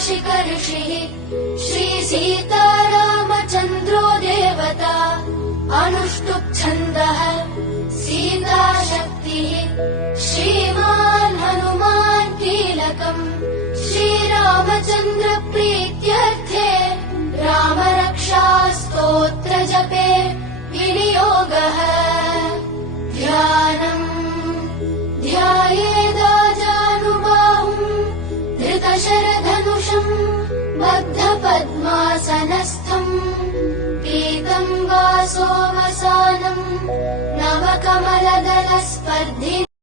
कौशिकऋषिः श्रीसीतारामचन्द्रो देवता अनुष्टुप् छन्दः सीताशक्तिः श्रीमान् हनुमान् कीलकम् श्रीरामचन्द्र प्रीत्यर्थे रामरक्षा स्तोत्र जपे विनियोगः ध्यायेदाजानुबाहुम् धृतशरधनुषम् बद्धपद्मासनस्थम् पीतम् वासोमसानम् नवकमलदलस्पर्धि